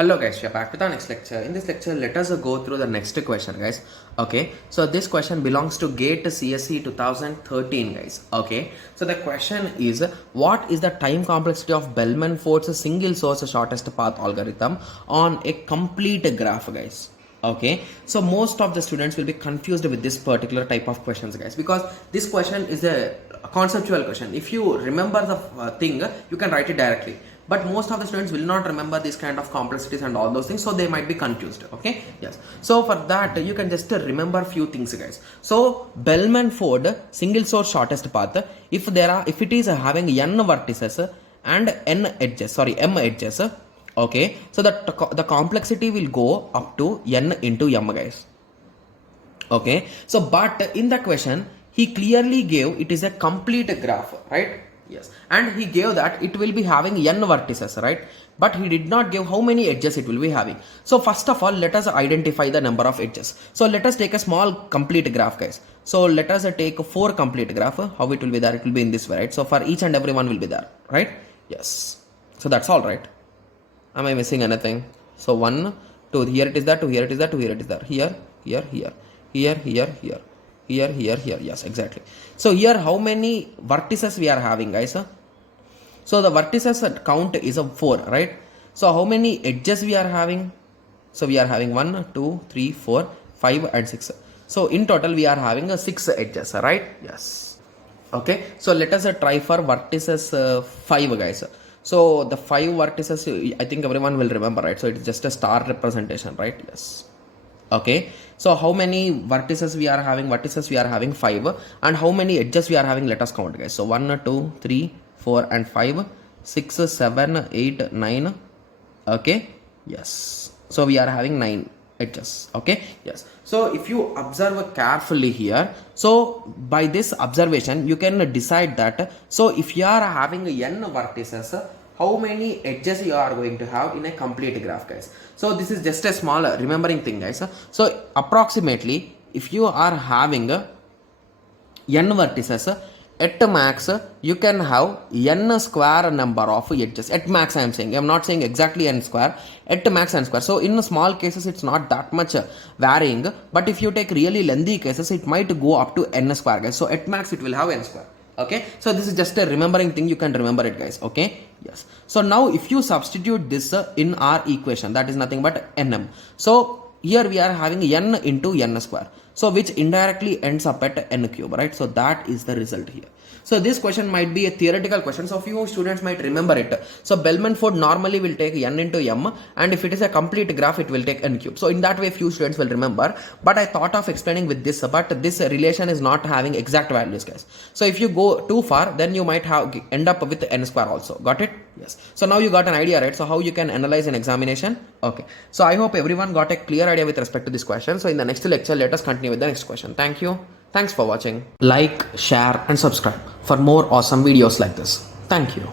Hello guys, we are back with our next lecture. In this lecture, let us go through the next question, guys. Okay, so this question belongs to GATE CSE 2013, guys. Okay, so the question is, what is the time complexity of Bellman-Ford's single source shortest path algorithm on a complete graph, guys? Okay, so most of the students will be confused with this particular type of questions, guys, because this question is a conceptual question. If you remember the thing, you can write it directly, but most of the students will not remember this kind of complexities and all those things, so they might be confused. Okay, yes, so for that you can just remember few things, guys. So Bellman-Ford single source shortest path, if it is having n vertices and m edges, okay, so the complexity will go up to n into m, guys. Okay, so but in the question he clearly gave it is a complete graph, right? Yes, and he gave that it will be having n vertices, right? But he did not give how many edges it will be having. So first of all, let us identify the number of edges. So let us take a small complete graph, guys. So let us take 4 complete graph. How it will be there? It will be in this way, right? So for each and every one will be there, right? Yes, so that's all, right? Am I missing anything? So 1, 2, here it is that, 2, here it is that, 2, here it is that, here, yes, exactly. So here how many vertices we are having, guys? So the vertices count is 4, right? So how many edges we are having? So we are having 1, 2, 3, 4, 5 and 6. So in total we are having 6 edges, right? Yes. Okay, so let us try for vertices 5, guys. So the 5 vertices, I think everyone will remember, right? So it's just a star representation, right? Yes. Okay, so how many vertices we are having? Vertices we are having 5, and how many edges we are having? Let us count, guys. So 1, 2, 3, 4 and 5, 6, 7, 8, 9. Okay, yes. So we are having 9 edges. Okay, yes. So if you observe carefully here, so by this observation you can decide that, so if you are having n vertices, how many edges you are going to have in a complete graph, guys. So this is just a small remembering thing, guys. So approximately if you are having n vertices, at max you can have n square number of edges. At max I am saying, I am not saying exactly n square, at max n square. So in small cases it's not that much varying, but if you take really lengthy cases it might go up to n square, guys. So at max it will have n square. Okay, so this is just a remembering thing, you can remember it, guys. Okay, yes. So now if you substitute this in our equation, that is nothing but nm. So here we are having n into n square, so which indirectly ends up at n cube, right? So that is the result here. So this question might be a theoretical question, so few students might remember it. So Bellman-Ford normally will take n into m, and if it is a complete graph it will take n cube. So in that way few students will remember, but I thought of explaining with this, but this relation is not having exact values, guys. So if you go too far, then you might end up with n square also. Got it? Yes. So now you got an idea, right? So how you can analyze an examination. Okay, so I hope everyone got a clear idea with respect to this question. So in the next lecture let us continue with the next question. Thank you. Thanks for watching. Like, share and subscribe for more awesome videos like this. Thank you.